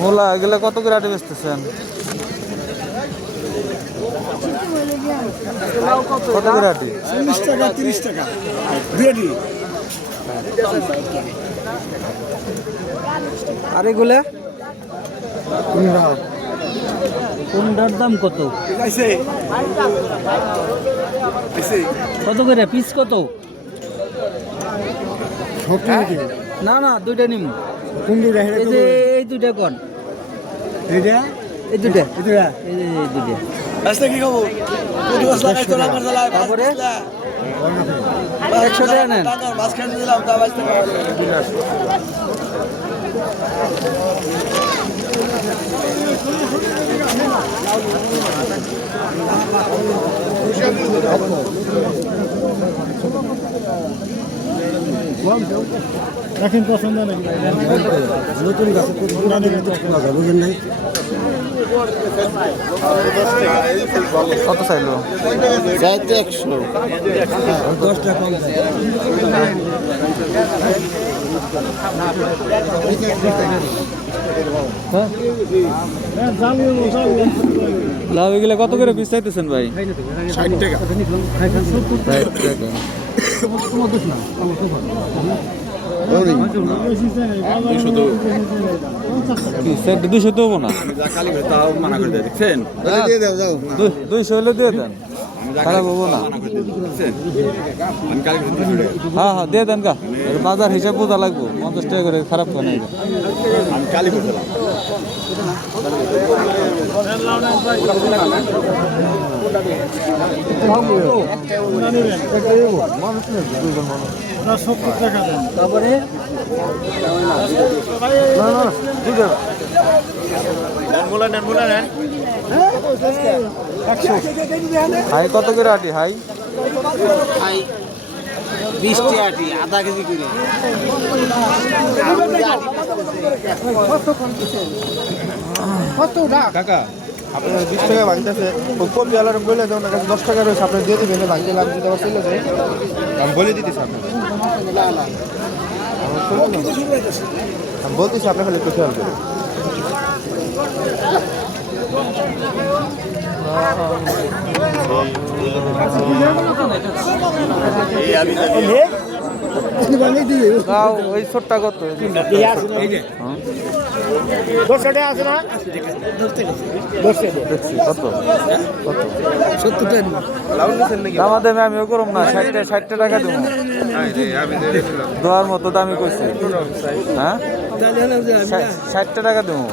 মোলা এগুলো কত করে আটে বেচতেছেন? কত করে আটি? চল্লিশ টাকা তিরিশ টাকা। বিয়ারি আর এগুলা? কোনটার দাম কত? কত করে? পিস কত? না না দুইটা নিম। এই যে দুইটা কোন? এটা এই দুইটা। এই যে এই দুইটা। আজকে কি খাব কত মাছ লাগাই তো আমার জ্বালায় তারপরে? একশো টাকা নেন মাছ খেতে দিলাম তা বাঁচতে রাখেন পছন্দ নাকি? নতুন গাছে পুরানো যায় বুঝেন নাই। কত চাইলো? চাইতে একশো। দশটা কম লাভ এগুলো কত করে পিস চাইতেছেন ভাই? ষাট টাকা। দুইশো দেবো না। দুইশো হলে দিয়ে দেন খারাপ হব না হ্যাঁ হ্যাঁ দিয়ে দেন গা। বাজার হিসাব বোঝা লাগবো। পঞ্চাশ টাকা করে খারাপ করে নাই আমি কালি করে দিলাম তারপরে হাই কত করে আটি হাই। বিশটি আটি আধা কেজি করে। কাকা আপনার বিশ টাকা ভাঙতেছে ওই কপি আলার বলে যে ওনার কাছে দশ টাকা রয়েছে আপনি দিয়ে দিবেন ভাঙতে লাভ দিতে পারছিল যে। আমি বলে দিতেছি আপনাকে। আমি বলতেছি আপনার খালি একটু খেয়াল করুন। তাও আমিও করম না ষাটটা ষাটটা টাকা দেবো দেওয়ার মতো দামি করছি হ্যাঁ ষাট- ষাটটা টাকা দেবো